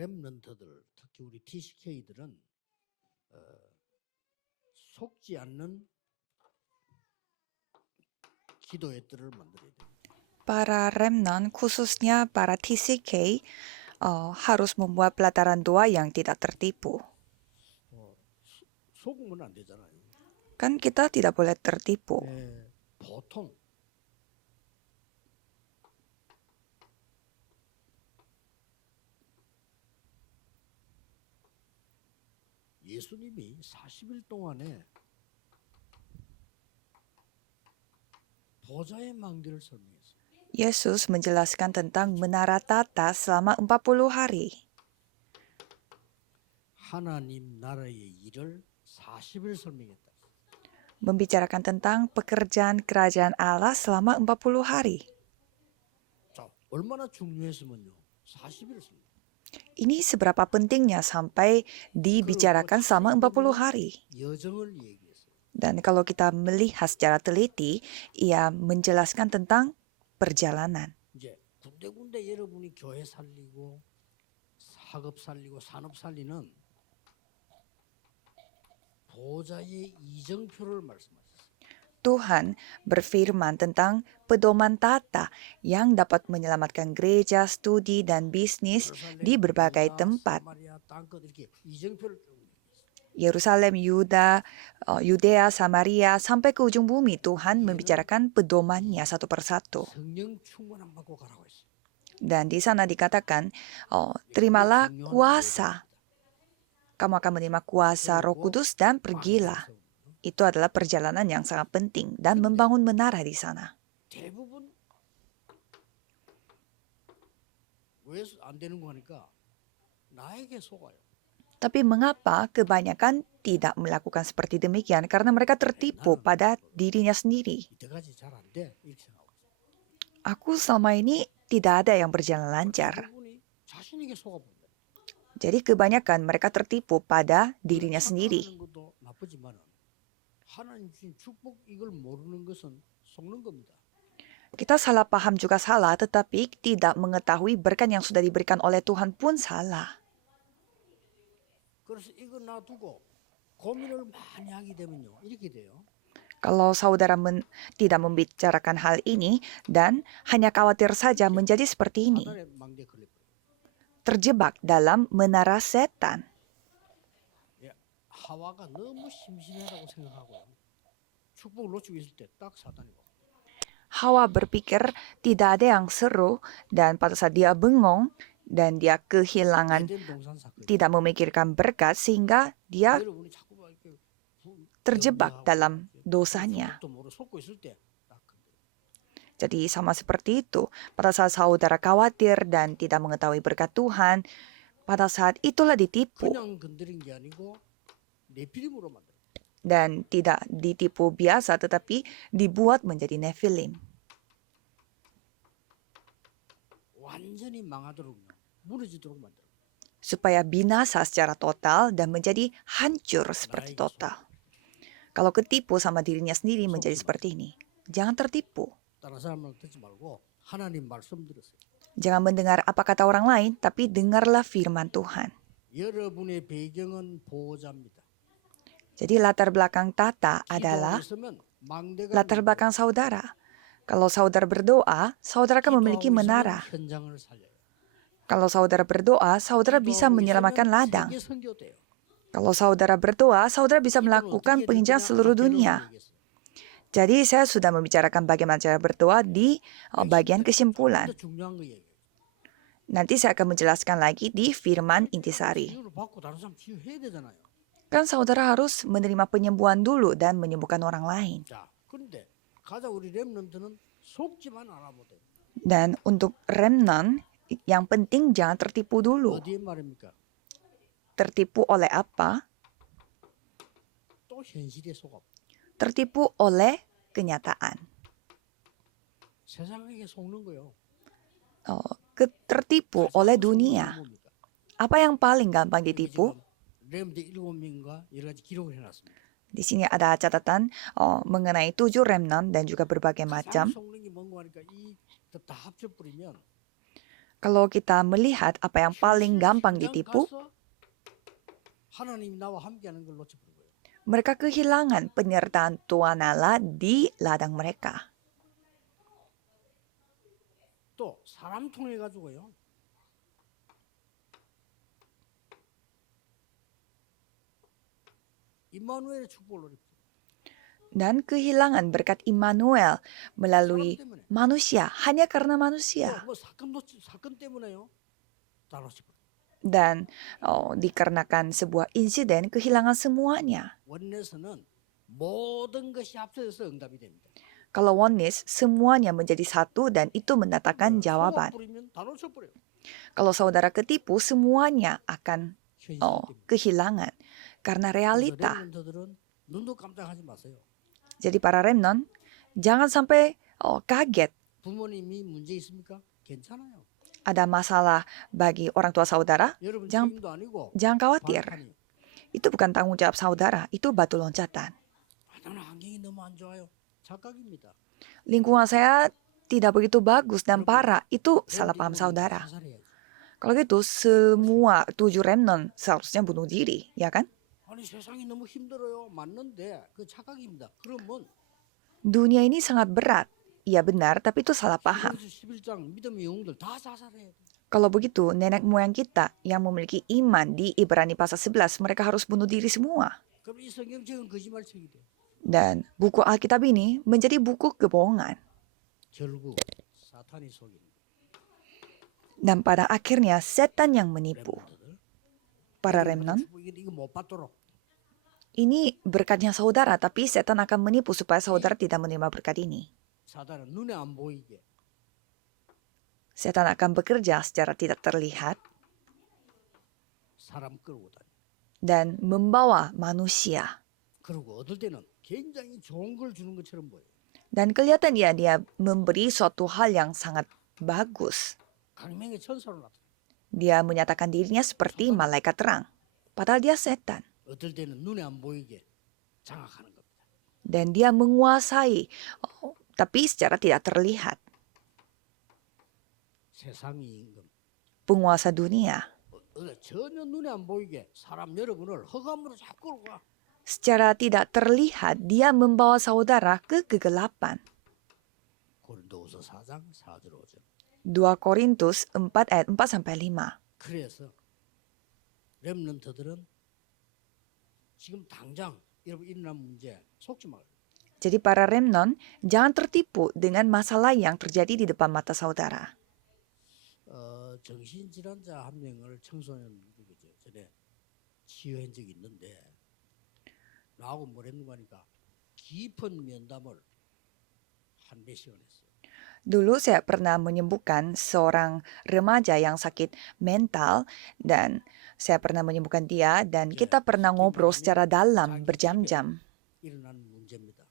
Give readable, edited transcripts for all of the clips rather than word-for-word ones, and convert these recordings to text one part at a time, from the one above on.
렘넌트들, 특히 우리 TCK들은 속지 않는 기도의 뜰을 만들어야 됩니다. Para remnant, khususnya para TCK, harus membuat pelataran doa yang tidak tertipu. 속으면 안 되잖아요. Kan kita tidak boleh tertipu. 보통 예수님이 40일 동안에 보좌의 망대를 설명했어요. Yesus menjelaskan tentang menara tata selama 40 hari. 하나님 나라의 일을 40일 설명했다. Membicarakan tentang pekerjaan kerajaan Allah selama 40 hari. 자, 얼마나 중요했으면요. 40일 설명. Ini seberapa pentingnya sampai dibicarakan selama 40 hari. 여정을 얘기했어요. Dan kalau kita melihat secara teliti, ia menjelaskan tentang perjalanan. 이제 군데군데 여러분이 교회 살리고 사업 살리고 산업 살리는 보좌의 이정표를 말씀하셨어요. Tuhan berfirman tentang pedoman tata yang dapat menyelamatkan gereja, studi, dan bisnis di berbagai tempat. Yerusalem, Yuda, Yudea, Samaria, sampai ke ujung bumi Tuhan membicarakan pedomannya satu persatu. Dan di sana dikatakan, terimalah kuasa. Kamu akan menerima kuasa Roh Kudus dan pergilah. Itu adalah perjalanan yang sangat penting dan membangun menara di sana. Tapi mengapa kebanyakan tidak melakukan seperti demikian? Karena mereka tertipu pada dirinya sendiri. Aku selama ini tidak ada yang berjalan lancar. Jadi kebanyakan mereka tertipu pada dirinya sendiri. Kita salah paham juga salah, tetapi tidak mengetahui berkat yang sudah diberikan oleh Tuhan pun salah. Kalau saudara tidak membicarakan hal ini dan hanya khawatir saja menjadi seperti ini. Terjebak dalam menara setan. Hawa berpikir tidak ada yang seru dan pada saat dia bengong dan dia kehilangan, tidak memikirkan berkat sehingga dia terjebak dalam dosanya. Jadi sama seperti itu, pada saat saudara khawatir dan tidak mengetahui berkat Tuhan, pada saat itulah ditipu. Dan tidak ditipu biasa tetapi dibuat menjadi Nephilim. Supaya binasa secara total dan menjadi hancur seperti total. Kalau ketipu sama dirinya sendiri menjadi seperti ini, jangan tertipu. Jangan mendengar apa kata orang lain, tapi dengarlah firman Tuhan. Jadi latar belakang tata adalah latar belakang saudara. Kalau saudara berdoa, saudara akan memiliki menara. Kalau saudara berdoa, saudara bisa menyelamatkan ladang. Kalau saudara berdoa, saudara bisa melakukan penginjilan seluruh dunia. Jadi saya sudah membicarakan bagaimana cara berdoa di bagian kesimpulan. Nanti saya akan menjelaskan lagi di firman intisari. Kan saudara harus menerima penyembuhan dulu dan menyembuhkan orang lain. Dan untuk remnant, yang penting jangan tertipu dulu. Tertipu oleh apa? Tertipu oleh kenyataan. Tertipu oleh dunia. Apa yang paling gampang ditipu? Di sini ada catatan mengenai 7 remnant dan juga berbagai macam. Kalau kita melihat apa yang paling gampang ditipu, 가서 하나님이 나와 함께하는 걸 놓쳐버린 거예요. mereka kehilangan penyertaan Tuhan Allah di ladang mereka. 또 사람 통해 가지고요. 임마누엘의 축복을 누립니다. Dan kehilangan berkat Immanuel melalui 사람 때문에. manusia, hanya karena manusia. 뭐 사건 때문에요. 다 놓쳐버려. Dan dikarenakan sebuah insiden kehilangan semuanya. 원내에서는 모든 것이 합쳐져서 응답이 됩니다. Kalau oneness, semuanya menjadi satu dan itu mendatangkan jawaban. 뿌리면 다 놓쳐버려요. Kalau saudara ketipu, semuanya akan 현실 때문에. kehilangan karena realita. 렘넌트들은 눈도 깜짝하지 마세요. Jadi para remnon, jangan sampai kaget 부모님이 문제 있습니까? 괜찮아요. ada masalah bagi orang tua saudara. 여러분 Jangan- 책임도 아니고 Jangan khawatir, 방탄이에요. itu bukan tanggung jawab saudara, itu batu loncatan. 나는 환경이 너무 안 좋아요. 착각입니다. Lingkungan saya tidak begitu bagus dan parah, itu salah paham 렘넌트는 saudara. 자살해야지. Kalau gitu, semua 7 remnon seharusnya bunuh diri, ya kan? 아니 세상이 너무 힘들어요. 맞는데 그 착각입니다. 그러면 Dunia ini sangat berat. Iya benar, tapi itu salah paham. 11장 믿음의 영웅들 다 자살해야 돼. Kalau begitu, nenek moyang kita yang memiliki iman di Ibrani pasal 11, mereka harus bunuh diri semua. 그럼 이 성경책은 거짓말책이 돼. Dan buku Alkitab ini menjadi buku kebohongan. 결국 사탄이 속이는 Dan pada akhirnya setan yang menipu. 렘넌트들. Para remnon, 이거 못 받도록 ini berkatnya saudara, tapi setan akan menipu supaya saudara tidak menerima berkat ini. 사단은 눈에 안 보이게 Setan akan bekerja secara tidak terlihat 사람 끌고 다니. dan membawa manusia. 그리고 얻을 때는 굉장히 좋은 걸 주는 것처럼 보여요. Dan kelihatan dia memberi suatu hal yang sangat bagus. 강명의 천사로 나타나. Dia menyatakan dirinya seperti malaikat terang. Padahal dia setan. 얻을 때는 눈에 안 보이게 장악하는 겁니다. Dan dia menguasai, tapi secara tidak terlihat. 세상이 임금. Penguasa dunia. 전혀 눈에 안 보이게 사람 여러분을 허감으로 자꾸 가. Secara tidak terlihat, dia membawa saudara ke kegelapan. 고린도후서 4장 4절 5절. 2 Korintus 4 ayat 4-5. 그래서 렘넌트들은 지금 당장 여러분 일어난 문제 속지 말아요. Jadi para remnon, jangan tertipu dengan masalah yang terjadi di depan mata saudara. 정신질환자 한 명을 청소년 전에 치유한 적이 있는데 나하고 뭘 했는가 하니까 깊은 면담을 한 4시간 했어요. Dulu saya pernah menyembuhkan seorang remaja yang sakit mental dan saya pernah menyembuhkan dia dan kita pernah ngobrol secara dalam berjam-jam. 일어난 문제입니다.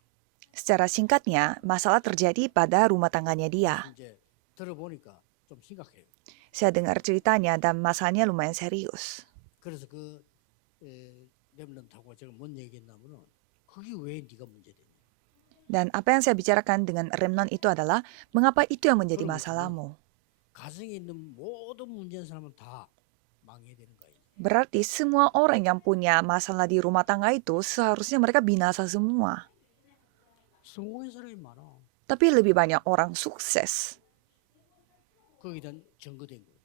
Secara singkatnya, masalah terjadi pada rumah tangganya dia. 이제 들어보니까 좀 심각해요. Saya dengar ceritanya dan masalahnya lumayan serius. 그래서 그 렘넌트하고 제가 뭔 얘기했냐면은 그게 왜 네가 문제되냐. Dan apa yang saya bicarakan dengan remnon itu adalah mengapa itu yang menjadi masalahmu. 가정에 있는 모든 문제인 사람은 다 망해야 되는 거예요. Berarti semua orang yang punya masalah di rumah tangga itu seharusnya mereka binasa semua. 성공한 사람이 많아. Tapi lebih banyak orang sukses. 거기에 대한 증거된 거예요.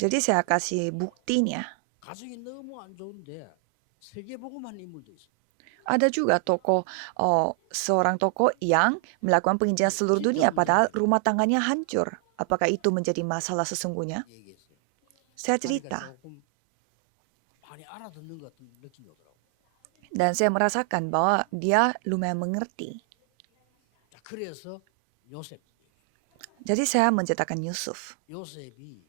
Jadi saya kasih buktinya. 가정이 너무 안 좋은데 세계복음한 인물도 있어. Ada juga seorang tokoh yang melakukan penginjilan seluruh dunia padahal rumah tangganya hancur. Apakah itu menjadi masalah sesungguhnya? 얘기했어요. Saya 그러니까 cerita 조금 많이 알아듣는 것 같은 느낌이 오더라고. dan saya merasakan bahwa dia lumayan mengerti. 자, 그래서 요셉. Jadi saya menceritakan Yusuf. 요셉이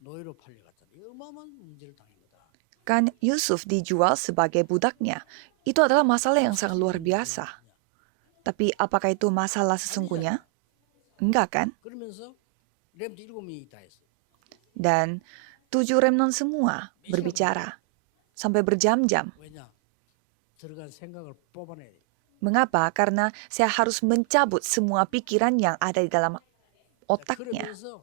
노예로 팔려갔잖아요. 어마어마한 문제를 당한 거다. Kan Yusuf dijual sebagai budaknya. Itu adalah masalah yang sangat luar biasa. Tapi apakah itu masalah sesungguhnya? Enggak kan? 그러면서 렘도 7명이 다 했어. Dan 7 remnon semua berbicara. Sampai berjam-jam. 왜냐? 들어간 생각을 뽑아내야 돼. Mengapa? Karena saya harus mencabut semua pikiran yang ada di dalam 자, otaknya. 그러면서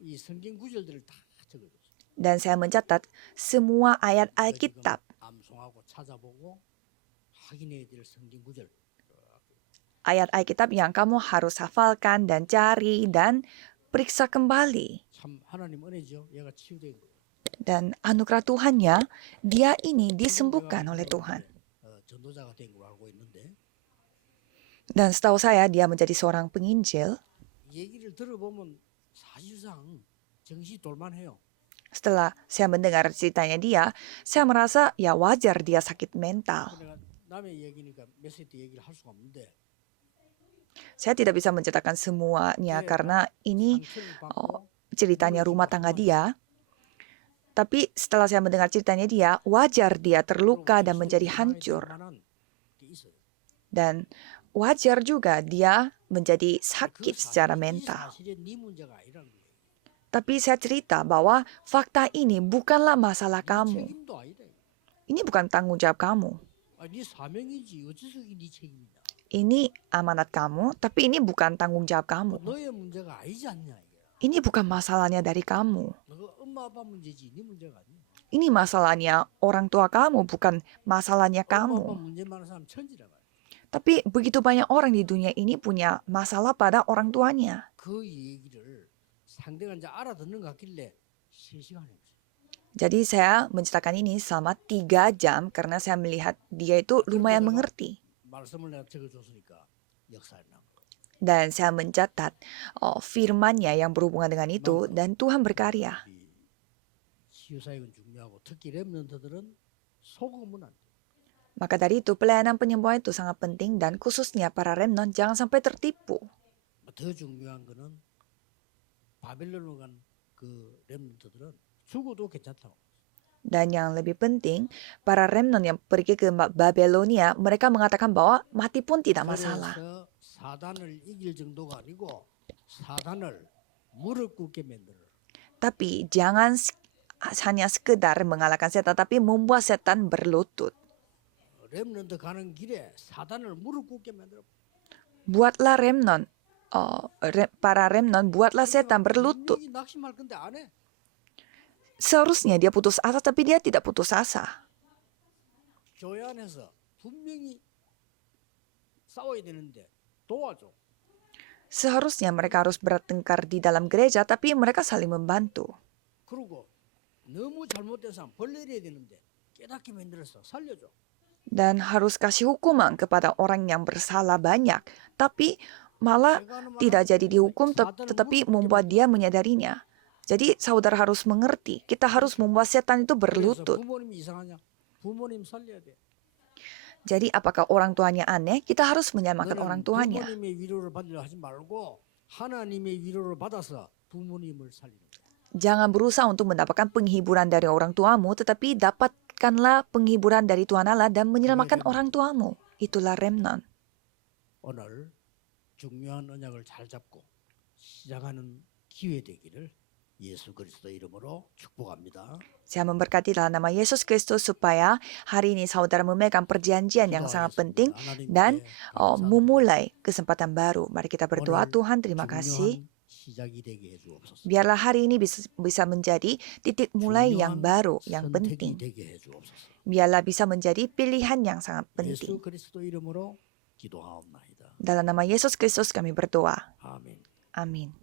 이 성경 구절들을 다 적어줬어요. Dan saya mencatat semua ayat 그래서 지금 Alkitab. 암송하고 찾아보고 확인해야 될 성경 구절. Ayat Alkitab yang kamu harus hafalkan dan cari dan periksa kembali. 참 하나님 은혜죠. 얘가 치유된 거예요. Dan anugerah Tuhannya, dia ini 내가 disembuhkan oleh 알기로 Tuhan. 전도자가 된 걸로 알고 있는데 Dan setahu saya dia menjadi seorang penginjil. 얘기를 들어보면 사실상 정시 돌만해요. Setelah saya mendengar ceritanya dia, saya merasa ya wajar dia sakit mental. 내가 남의 얘기니까 메시지 얘기를 할 수가 없는데 Saya tidak bisa menceritakan semuanya 네, karena ini 상처를 받고 ceritanya rumah tangga dia. Tapi setelah saya mendengar ceritanya dia, wajar dia terluka dan menjadi hancur. 게 있어요. Dan wajar juga dia menjadi sakit secara 이 mental. 사실은 네 문제가 아니라는 거예요. Tapi saya cerita bahwa fakta ini bukanlah masalah 네 kamu. 책임도 아니다. Ini bukan tanggung jawab kamu. 네 사명이지 어째서 이게 네 책임이냐. Ini amanat kamu, tapi ini bukan tanggung jawab kamu. 너의 문제가 아니지 않냐 이게. Ini bukan masalahnya dari kamu. 너 엄마 아빠 문제지 네 문제가 아니야. Ini masalahnya orang tua kamu, bukan masalahnya 엄마 아빠 kamu. 문제 많은 사람 천지라 말이야. Tapi begitu banyak orang di dunia ini punya masalah pada orang tuanya. 그 얘기를 상대가 이제 알아듣는 것 같길래 3시간 했어요. Jadi saya menceritakan ini selama 3 jam karena saya melihat dia itu lumayan mengerti. 말씀을 내가 적어줬으니까 역사에 남은 거. Dan saya mencatat firman-Nya yang berhubungan dengan itu dan Tuhan berkarya. 치유사역은 중요하고 특히 렘넌트들은 속으면 안 돼. Maka dari itu pelayanan penyembuhan itu sangat penting dan khususnya para remnant jangan sampai tertipu. 더 중요한 거는 바벨론으로 간 그 렘넌트들은 죽어도 괜찮다고. Dan yang lebih penting, para remnant yang pergi ke Babelonia, mereka mengatakan bahwa mati pun tidak masalah. 그래서 사단을 이길 정도가 아니고 사단을 무릎 꿇게 만들어. Tapi jangan hanya sekedar mengalahkan setan, tapi membuat setan berlutut. 렘넌트 가는 길에 사단을 무릎 꿇게 만들어. Buatlah remnant, para remnant, buatlah setan berlutut. 분명히 낙심할 건데 안 해. Seharusnya dia putus asa, tapi dia tidak putus asa. 교회 안에서 분명히 싸워야 되는데 도와줘. Seharusnya mereka harus bertengkar di dalam gereja, tapi mereka saling membantu. 그리고 너무 잘못된 사람 벌내려야 되는데 깨닫게 만들어서 살려줘. Dan harus kasih hukuman kepada orang yang bersalah banyak, tapi malah tidak jadi dihukum, tetapi membuat dia menyadarinya. Jadi saudara harus mengerti, kita harus membuat setan itu 그래서 berlutut. 부모님이 이상하냐? 부모님 살려야 돼. Jadi apakah orang tuanya aneh? Kita harus menyamakan 너는 orang tuanya. 부모님의 위로를 받으려 하지 말고 하나님의 위로를 받아서 부모님을 살리는 거야. Jangan berusaha untuk mendapatkan penghiburan dari orang tuamu, tetapi dapatkanlah penghiburan dari Tuhan Allah dan menyelamatkan orang tuamu. Itulah remnant. 오늘 중요한 언약을 잘 잡고 시작하는 기회 되기를 예수 그리스도 이름으로 축복합니다. Saya memberkati dalam nama Yesus Kristus supaya hari ini saudara memegang perjanjian yang sangat penting dan memulai kesempatan baru. Mari kita berdoa. Tuhan, terima kasih. 시작이 되게 해주옵소서. Biarlah hari ini bisa menjadi titik mulai yang baru, yang 선택이 penting. 되게 해주옵소서. Biarlah bisa menjadi pilihan yang sangat penting. 예수 그리스도 이름으로 기도하옵나이다. Dalam nama Yesus Kristus kami berdoa. 아멘. Amin.